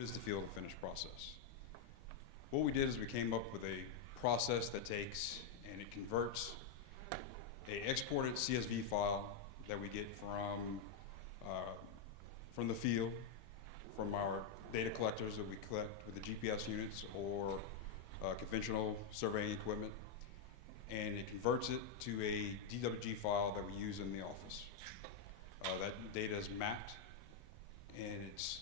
What is the field to finish process? What we did is we came up with a process that takes and it converts a exported CSV file that we get from the field, from our data collectors that we collect with the GPS units or conventional surveying equipment, and it converts it to a DWG file that we use in the office. That data is mapped, and it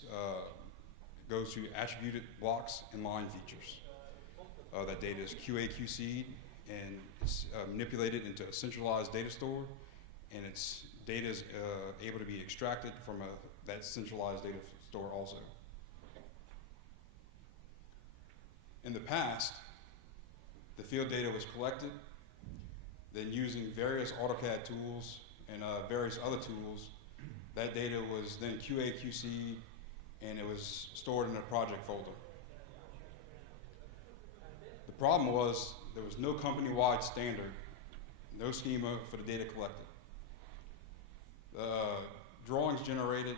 goes to attributed blocks and line features. That data is QA/QC'd, and it's manipulated into a centralized data store, and its data is able to be extracted from that centralized data store also. In the past, the field data was collected, then using various AutoCAD tools and various other tools, that data was then QA/QC'd, and it was stored in a project folder. The problem was there was no company-wide standard, no schema for the data collected. The drawings generated,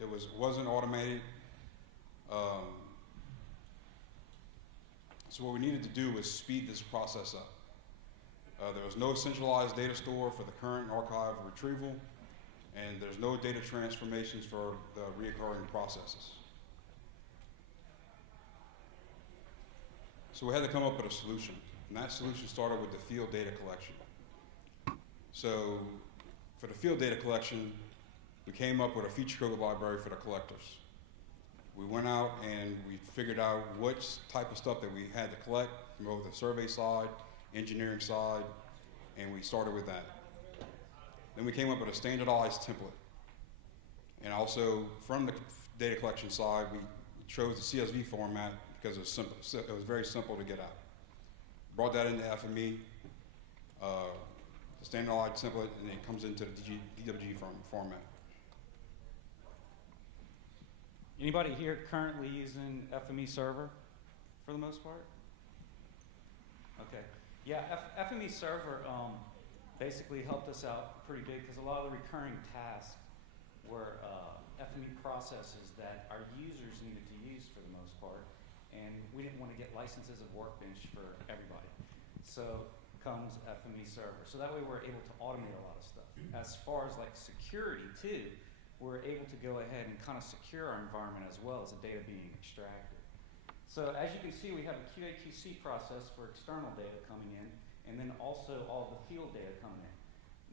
it wasn't automated. So what we needed to do was speed this process up. There was no centralized data store for the current archive retrieval, and there's no data transformations for the recurring processes. So we had to come up with a solution, and that solution started with the field data collection. So for the field data collection, we came up with a feature code library for the collectors. We went out and we figured out which type of stuff that we had to collect from both the survey side, engineering side, and we started with that. Then we came up with a standardized template. And also from the data collection side, we chose the CSV format because it was simple. It was very simple to get out. Brought that into FME, the standardized template, and it comes into the DWG format. Anybody here currently using FME server for the most part? Okay. Yeah, FME server basically helped us out pretty big because a lot of the recurring tasks were FME processes that our users needed to use for the most part, and we didn't want to get licenses of Workbench for everybody. So comes FME server. So that way we're able to automate a lot of stuff. As far as like security too, we're able to go ahead and kind of secure our environment as well as the data being extracted. So as you can see, we have a QA/QC process for external data coming in, and then also all the field data coming in.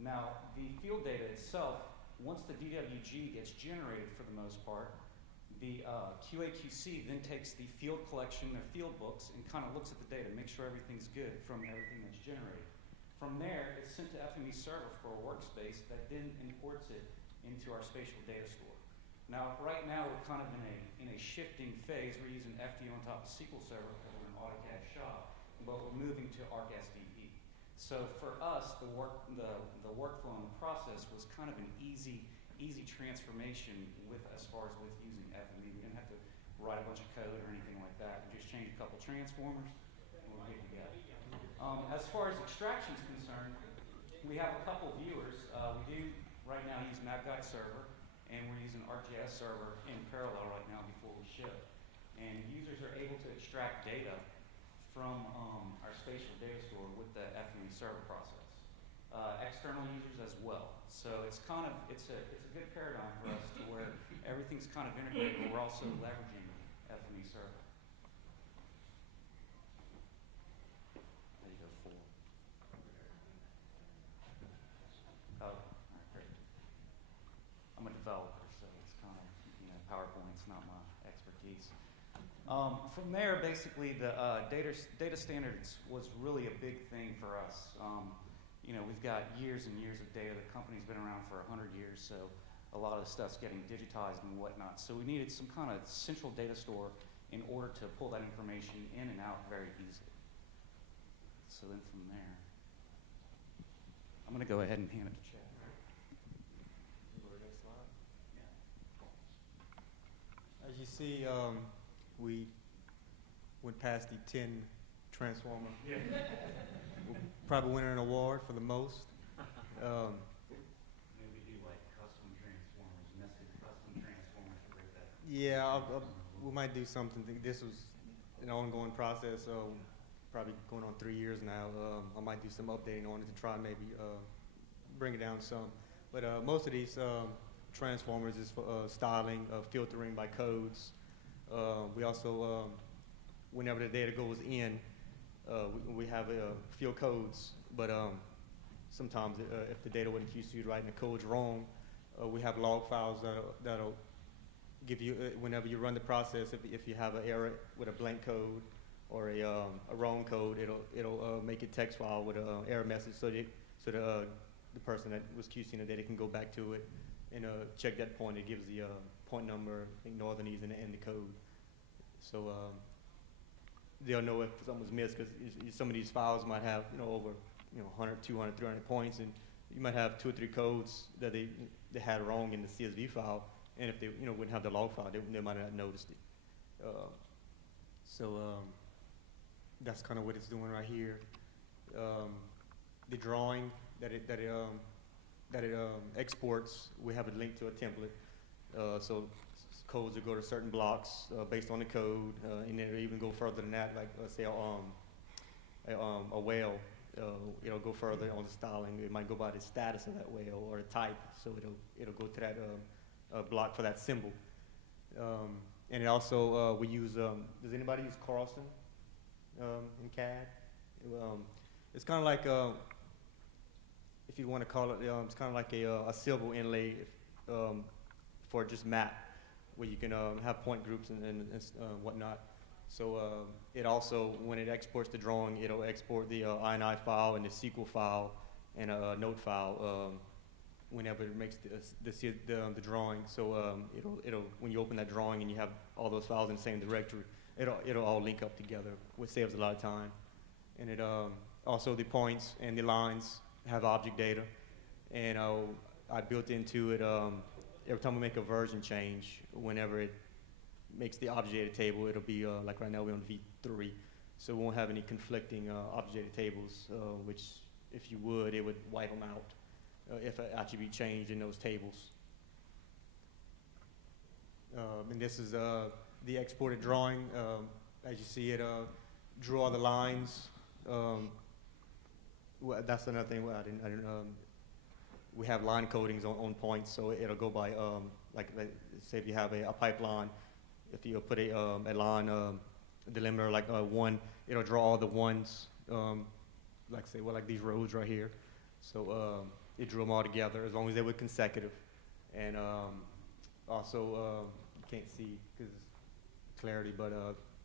Now, the field data itself, once the DWG gets generated for the most part, the QA/QC then takes the field collection, their field books, and kind of looks at the data, make sure everything's good from everything that's generated. From there, it's sent to FME server for a workspace that then imports it into our spatial data store. Now, right now, we're kind of in a shifting phase. We're using FD on top of SQL Server because we're an AutoCAD shop, but we're moving to ArcSVP. So for us, the workflow and the process was kind of an easy transformation as far as with using FME. We didn't have to write a bunch of code or anything like that. We just changed a couple transformers, and we're good to go. As far as extraction is concerned, we have a couple viewers. We do right now use Mapguide server, and we're using ArcGIS server in parallel right now before we ship. And users are able to extract data from our spatial data store with the FME server process. External users as well. So it's a good paradigm for us to where everything's kind of integrated, but we're also leveraging FME server. There you go, 4. Oh, all right, great. I'm a developer, so it's kind of, PowerPoint's not my expertise. From there, basically, the data standards was really a big thing for us. We've got years and years of data. The company's been around for 100 years, so a lot of the stuff's getting digitized and whatnot. So we needed some kind of central data store in order to pull that information in and out very easily. So then from there, I'm going to go ahead and hand it to Chad. Next slide. Yeah. As you see, we went past the 10 transformer. Yeah. We'll probably winning an award for the most. Maybe do like custom transformers, nested custom transformers to break that. Yeah, we might do something. This was an ongoing process, probably going on 3 years now. I might do some updating on it to try and maybe bring it down some. But most of these transformers is for styling, filtering by codes. We also, whenever the data goes in, we have field codes, but sometimes if the data wasn't QC'd right and the code's wrong, we have log files that'll give you, whenever you run the process, if you have an error with a blank code or a wrong code, it'll make a text file with an error message so the person that was QCing the data can go back to it and check that point. It gives the point number, I think Northernese, and the code. So they'll know if something was missed, because some of these files might have over 100, 200, 300 points, and you might have 2 or 3 codes that they had wrong in the CSV file, and if they wouldn't have the log file, they might not have noticed it. That's kind of what it's doing right here. The drawing that it exports, we have it linked to a template. So codes will go to certain blocks based on the code, and then it'll even go further than that. Like let's say a whale, it'll go further on the styling. It might go by the status of that whale or the type. So it'll go to that block for that symbol. And it also we use. Does anybody use Carlson in CAD? It's kind of like if you want to call it, it's kind of like a civil inlay for just map, where you can have point groups and whatnot. So it also, when it exports the drawing, it'll export the INI file and the SQL file and a note file whenever it makes the drawing. So it'll when you open that drawing and you have all those files in the same directory, it'll all link up together, which saves a lot of time. And it also, the points and the lines have object data, and I built into it every time we make a version change, whenever it makes the object data table, it'll be like right now we're on V3, so we won't have any conflicting object data tables, which if you would, it would wipe them out if an attribute changed in those tables. And this is the exported drawing. As you see it, drew all the lines. Well, that's another thing. Well, I didn't. We have line codings on points, so it'll go by like say if you have a pipeline, if you put a line delimiter like 1, it'll draw all the ones. Like say, well, like these roads right here. So it drew them all together as long as they were consecutive, and also you can't see because clarity, but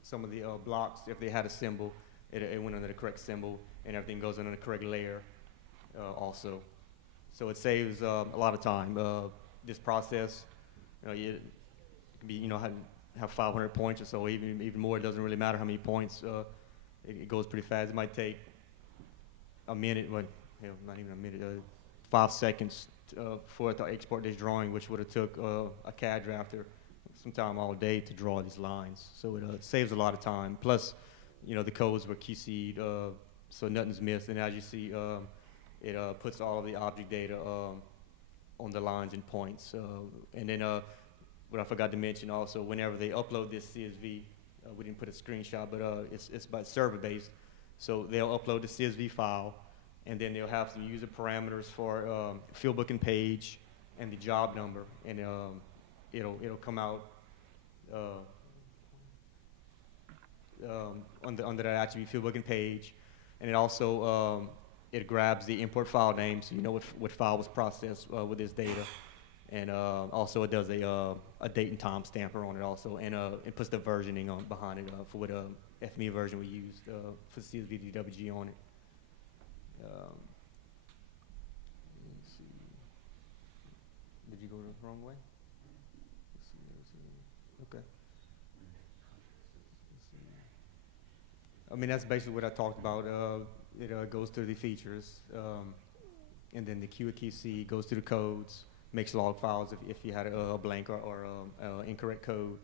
some of the blocks, if they had a symbol, it went under the correct symbol, and everything goes under the correct layer also. So it saves a lot of time. This process, it can be, have 500 points or so, even more. It doesn't really matter how many points. It goes pretty fast. It might take a minute, well, not even a minute, 5 seconds for it to export this drawing, which would have took a CAD drafter sometime all day to draw these lines. So it saves a lot of time. Plus, the codes were QC'd, so nothing's missed. And as you see, it puts all of the object data on the lines and points. And then what I forgot to mention also, whenever they upload this CSV, we didn't put a screenshot, but it's by server-based. So they'll upload the CSV file, and then they'll have some user parameters for field booking page and the job number, and it'll come out under that attribute field booking page, and it also it grabs the import file name, so you know what file was processed with this data, and also it does a date and time stamper on it also, and it puts the versioning on behind it for what FME version we used for CSV DWG on it. Let's see. Did you go the wrong way? Okay. I mean, that's basically what I talked about. It goes through the features, and then the QC goes through the codes, makes log files if you had a blank or incorrect code.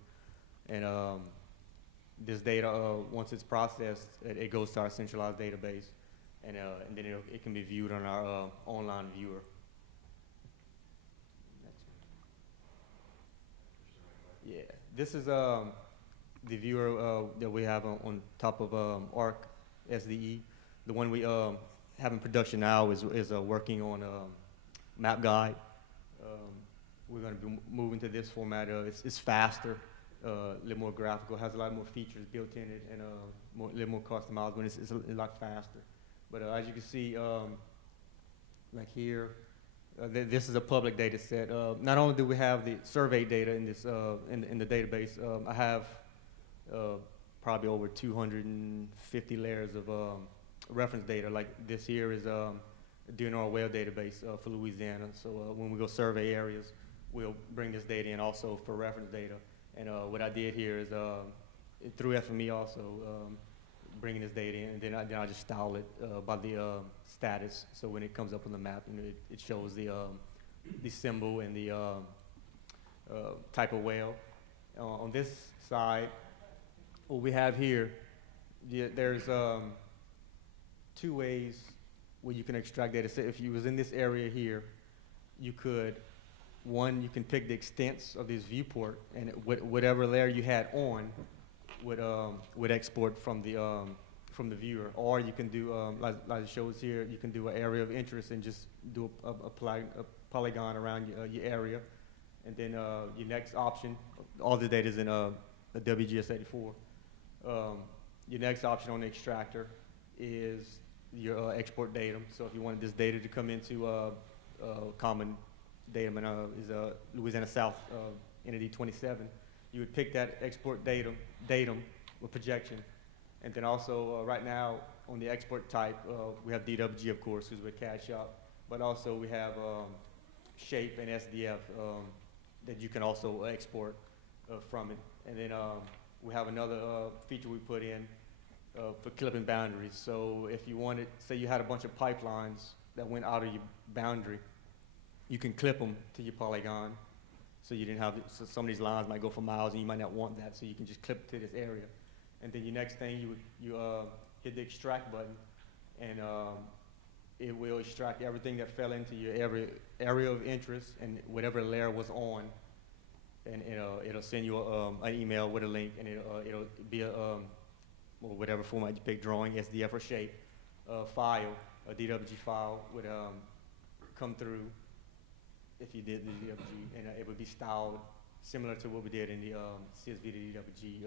And this data, once it's processed, it goes to our centralized database, and then it can be viewed on our online viewer. Yeah, this is the viewer that we have on top of ARC SDE. The one we have in production now is working on Mapguide. We're going to be moving to this format. It's faster, a little more graphical, has a lot more features built in it, and a little more customizable. It's a lot faster. But as you can see, like here, this is a public data set. Not only do we have the survey data in this in the database, I have probably over 250 layers of reference data. Like this here is a DNR well database for Louisiana. So when we go survey areas, we'll bring this data in also for reference data. And what I did here is through FME also bringing this data in, and then I just style it by the status. So when it comes up on the map, you know, it shows the symbol and the type of whale. On this side, what we have here, there's 2 ways where you can extract data. So if you was in this area here, you could, one, you can pick the extents of this viewport, and whatever layer you had on would export from the viewer. Or you can do, like it shows here, you can do an area of interest and just do a polygon around your area. And then your next option, all the data is in a WGS84. Your next option on the extractor is your export datum. So if you wanted this data to come into common datum, is Louisiana South entity 27, you would pick that export datum with projection. And then also right now on the export type, we have DWG, of course, because we're a CAD shop, but also we have shape and SDF that you can also export from it. And then we have another feature we put in for clipping boundaries. So if you wanted, say you had a bunch of pipelines that went out of your boundary, you can clip them to your polygon. So you didn't have, so some of these lines might go for miles and you might not want that, so you can just clip to this area. And then your next thing, you hit the extract button, and it will extract everything that fell into your area of interest and whatever layer was on, and it'll send you an email with a link, and it'll be a or whatever format you pick, drawing, SDF or shape file, a DWG file would come through if you did the DWG, and it would be styled similar to what we did in the CSV to DWG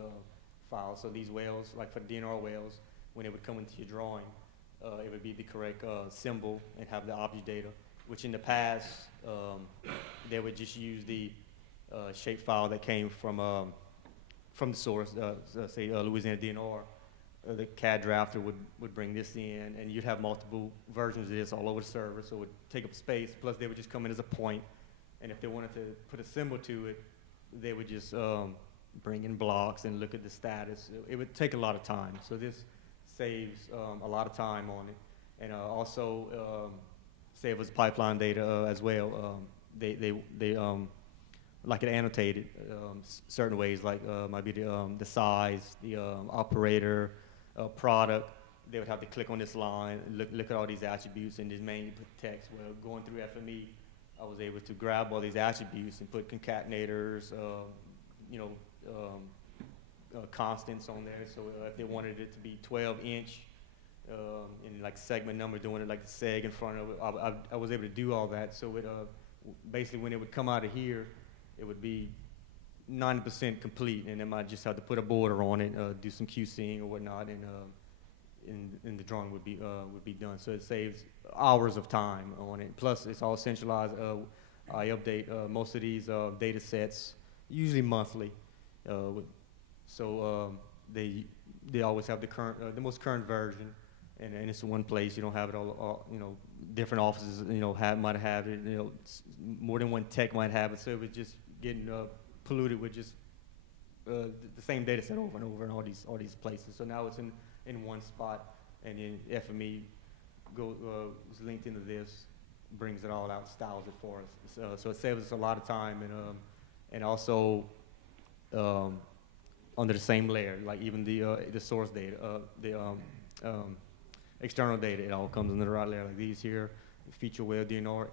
file. So these whales, like for DNR whales, when it would come into your drawing, it would be the correct symbol and have the object data, which in the past, they would just use the shape file that came from the source, say Louisiana DNR. The CAD drafter would bring this in, and you'd have multiple versions of this all over the server, so it would take up space. Plus, they would just come in as a point, and if they wanted to put a symbol to it, they would just bring in blocks and look at the status. It would take a lot of time, so this saves a lot of time on it, and also saves pipeline data as well. They like it annotated certain ways, like might be the size, the operator, product. They would have to click on this line, look at all these attributes, and just mainly put text. Well, going through FME, I was able to grab all these attributes and put concatenators, constants on there. So if they wanted it to be 12-inch in like segment number, doing it like the seg in front of it, I was able to do all that. So it basically when it would come out of here, it would be 90% complete, and then I just have to put a border on it, do some QCing or whatnot, and the drawing would be done. So it saves hours of time on it. Plus, it's all centralized. I update most of these data sets usually monthly, so they always have the most current version, and it's in one place. You don't have it all different offices might have it. More than one tech might have it. So it was just getting polluted with just the same data set over and over in all these places. So now it's in one spot, and then FME is linked into this, brings it all out, styles it for us. So it saves us a lot of time, and also under the same layer, like even the source data, the external data, it all comes under the right layer. Like these here, feature whale DNR,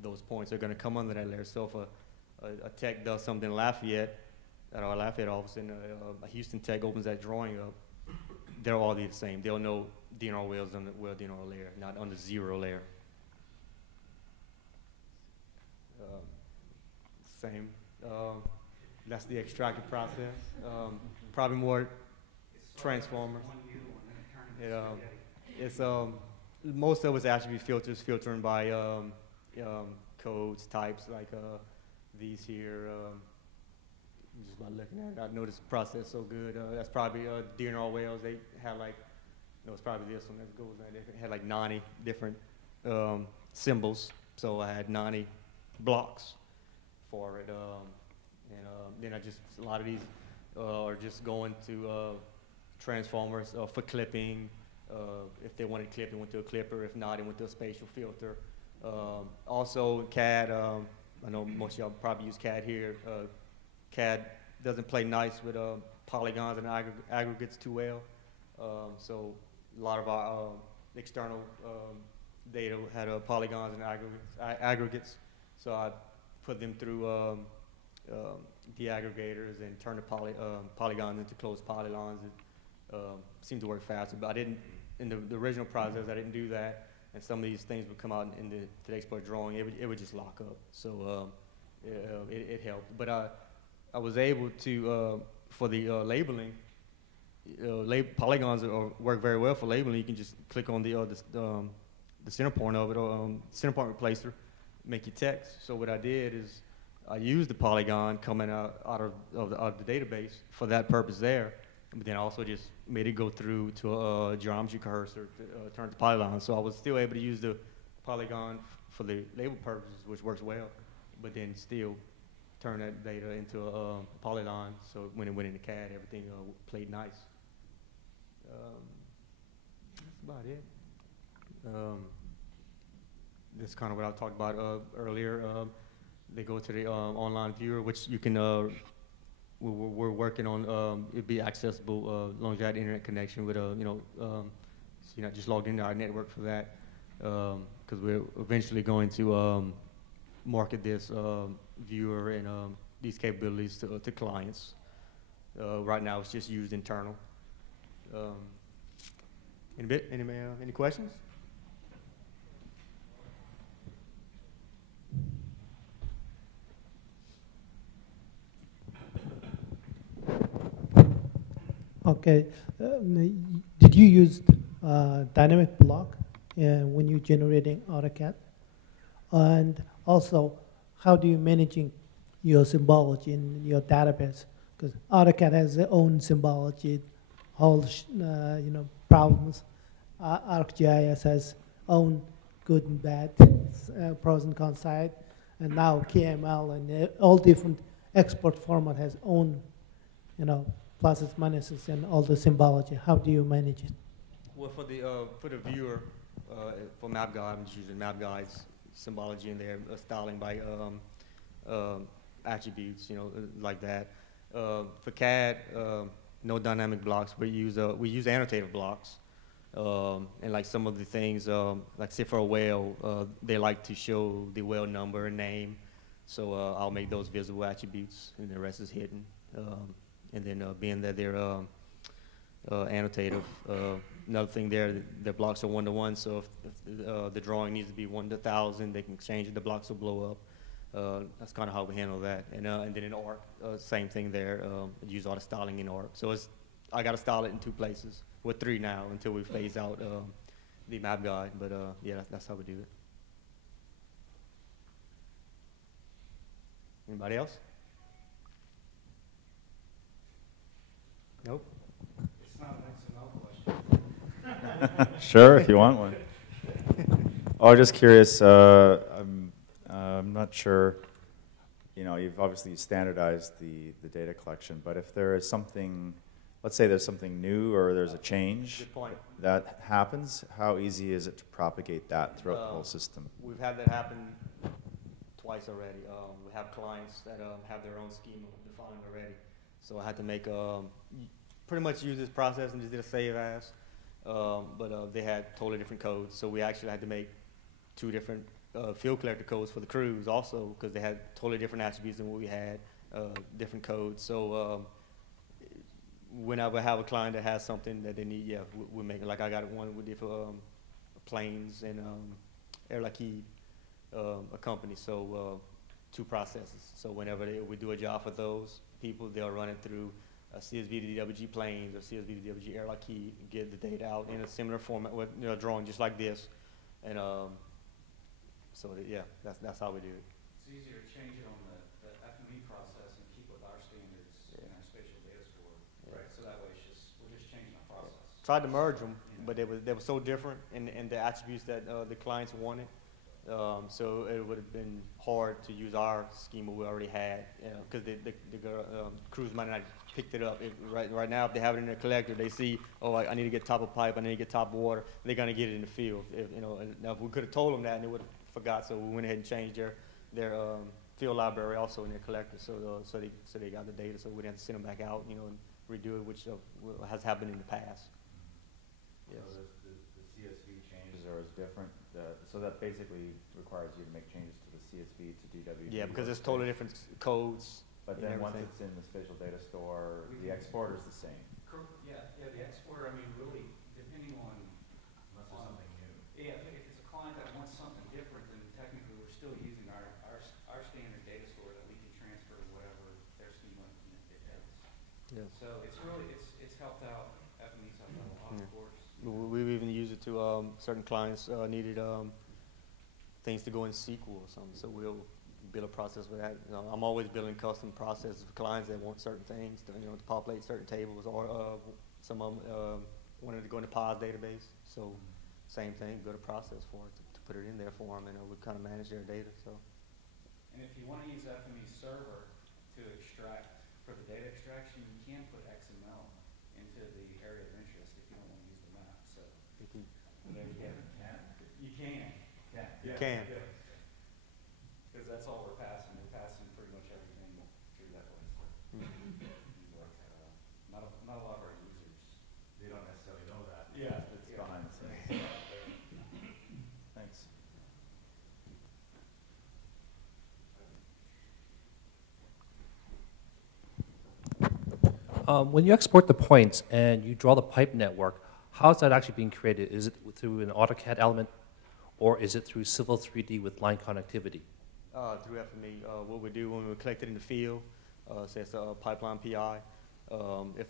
those points are going to come under that layer. So if a tech does something in Lafayette, at our Lafayette office and a Houston Tech opens that drawing up, they're all the same. They'll know DNR wells on the well DNR layer, not on the 0 layer. Same. That's the extractor process. Probably more transformers. It's most of it's actually filters, filtering by codes, types like these here. Just by looking at it, I noticed the process so good. That's probably DNR wells. They have like, no, it's probably this one that goes in. They had like 90 different symbols. So I had 90 blocks for it. Then a lot of these are just going to transformers for clipping. If they wanted clipped, they went to a clipper. If not, they went to a spatial filter. Also, CAD, I know most of y'all probably use CAD here. CAD doesn't play nice with polygons and aggregates too well. So a lot of our external data had polygons and aggregates. So I put them through deaggregators and turn the polygons into closed polylons. It seemed to work faster, but I didn't, in the original process, I didn't do that. And some of these things would come out in the export drawing, it would just lock up. So it helped. But I was able to, for the labeling, polygons work very well for labeling. You can just click on the center point of it, or center point replacer, make your text. So what I did is I used the polygon coming out of the database for that purpose there, but then I also just made it go through to a geometry cursor to turn to polygon. So I was still able to use the polygon for the label purposes, which works well, but then still turn that data into a polygon, so when it went into CAD, everything played nice. That's about it. That's kind of what I talked about earlier. They go to the online viewer, which you can, we're working on, it'd be accessible as long as you had internet connection with so you're not just logged into our network for that, because we're eventually going to market this viewer and these capabilities to clients. Right now, it's just used internal. Any questions? Okay. Did you use dynamic block when you're generating AutoCAD? And also, how do you managing your symbology in your database? Because AutoCAD has their own symbology, all problems. ArcGIS has own good and bad, pros and cons side, and now KML and all different export format has own, pluses, minuses, and all the symbology. How do you manage it? Well, for the viewer, for Mapguide, I'm just using Mapguide's symbology in there, styling by attributes, like that. For CAD, no dynamic blocks. We use annotative blocks, and like some of the things, like say for a whale, they like to show the whale number and name, so I'll make those visible attributes, and the rest is hidden. And then being that they're annotative, another thing there, their blocks are 1-to-1, so if the drawing needs to be 1 to 1,000, they can change it, the blocks will blow up. That's kind of how we handle that. And then in ARC, same thing there, use auto styling in ARC. So I got to style it in 2 places, well 3 now until we phase out the Mapguide, but yeah, that's how we do it. Anybody else? Nope. It's not an yes or no question. Sure, if you want one. Oh, just curious. I'm not sure. You've obviously standardized the data collection, but if there is something, let's say there's something new or there's a change that happens, how easy is it to propagate that throughout the whole system? We've had that happen twice already. We have clients that have their own schema defined already. So I had to make, pretty much use this process and just did a save as, but they had totally different codes. So we actually had to make 2 different field collector codes for the crews also, because they had totally different attributes than what we had. different codes. So whenever I have a client that has something that they need, yeah, we make it. Like I got one we did for planes and Air Liquide, a company. So 2 processes. So whenever we do a job for those people, they'll run it through CSV to DWG planes or CSV to DWG Air Liquide, get the data out in a similar format with drawing just like this, and so yeah, that's how we do it. It's easier to change it on the FME process and keep with our standards in our spatial data store, right? So that way we're just changing the process. Tried to merge them, but they were so different in the attributes that the clients wanted. So it would have been hard to use our schema we already had, because the crews might not have picked it up. Right now, if they have it in their collector, they see, oh, I need to get top of pipe, I need to get top of water. They're going to get it in the field. Now if we could have told them that, and they would have forgot. So we went ahead and changed their field library also in their collector, so they got the data, so we didn't have to send them back out, and redo it, which has happened in the past. Yes. So the CSV changes are as different. So that basically requires you to make changes to the CSV to DWG. Yeah, because it's totally different codes. But then once it's in the spatial data store, the exporter is the same. Yeah, the exporter, I mean, really, depending on... Unless there's something new. Yeah, if it's a client that wants something different, then technically we're still using our standard data store that we can transfer whatever their schema dictates. Yes. So it's really, it's helped out, FME's helped out a lot, of course. We've even used it to certain clients needed things to go in SQL or something, so we'll build a process for that. I'm always building custom processes for clients that want certain things to populate certain tables, or some of them wanted to go in the POS database. So same thing, build a process for it to put it in there for them, and we kind of manage their data. So. And if you want to use FME server to extract for the data extraction, you can put XML into the area of interest if you don't want to use the map. So there you go. You can. Yeah. You can. Because that's all we're passing. We're passing pretty much everything through that way. So. Not a lot of our users. They don't necessarily know that. Yeah. It's behind the scenes. Thanks. When you export the points and you draw the pipe network, how is that actually being created? Is it through an AutoCAD element, or is it through Civil 3D with line connectivity? Through FME, what we do when we collect it in the field, say it's a pipeline PI. If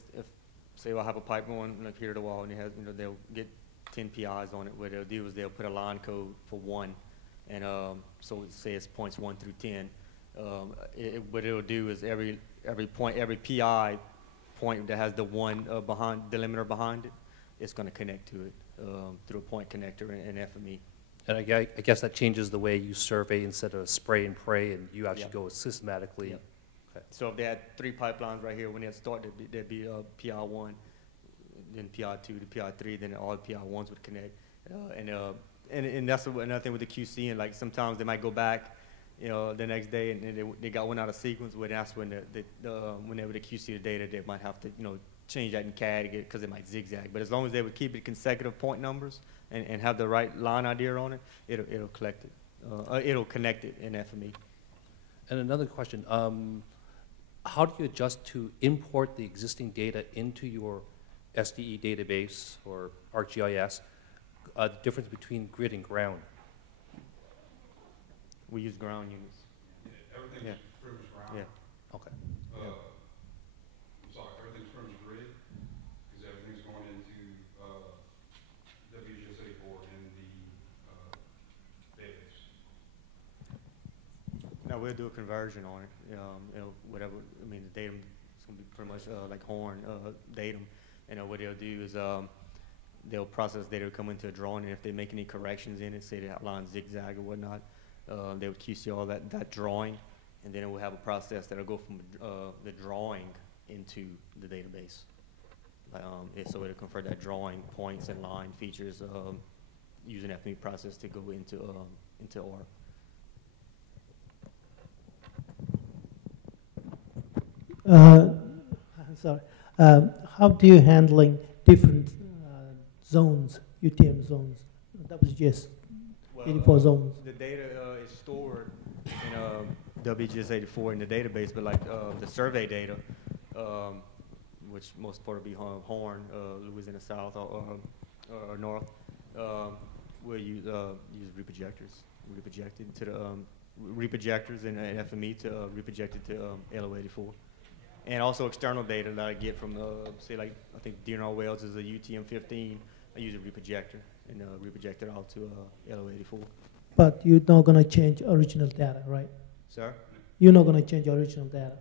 say I have a pipe going like here to the wall, and it has, they'll get 10 PIs on it. What they'll do is they'll put a line code for 1, and so say it's points 1 through 10. What it'll do is every point, every PI point that has the 1 delimiter behind it, it's going to connect to it through a point connector in FME. And I guess that changes the way you survey instead of spray and pray, and you actually go systematically. Yep. Okay. So if they had 3 pipelines right here, when they start, there'd be PI1, then PI2 to PI3, then all the PI1s would connect. And that's another thing with the QC, and like sometimes they might go back, the next day, and they got one out of sequence. Where that's when whenever the QC the data, they might have to change that in CAD because it might zigzag. But as long as they would keep it consecutive point numbers and have the right line idea on it, it'll collect it. It'll connect it in FME. And another question: how do you adjust to import the existing data into your SDE database or ArcGIS? The difference between grid and ground. We use ground units. Yeah, everything's pretty much ground. Yeah. Okay. I'm sorry, everything's pretty much grid, because everything's going into WGSA4 in the database. Now we'll do a conversion on it. Whatever. I mean, the datum is going to be pretty much like Horn datum. And what they'll do is they'll process data to come into a drawing, and if they make any corrections in it, say the outline zigzag or whatnot, they would QC all that drawing, and then we'll have a process that'll go from the drawing into the database. So it'll convert that drawing points and line features using FME process to go into OR. Sorry. How do you handling different zones, UTM zones? That was just 84 zones. The data is stored WGS84 in the database, but like the survey data, which most part will be Horn, Louisiana South or North, we'll use reprojectors. Reproject it to the reprojectors and FME to reproject it to LO84. And also external data that I get from, say, like, I think DNR Wells is a UTM-15. I use a reprojector and reproject it out to LO84. But you're not going to change original data, right? Sir? You're not going to change original data.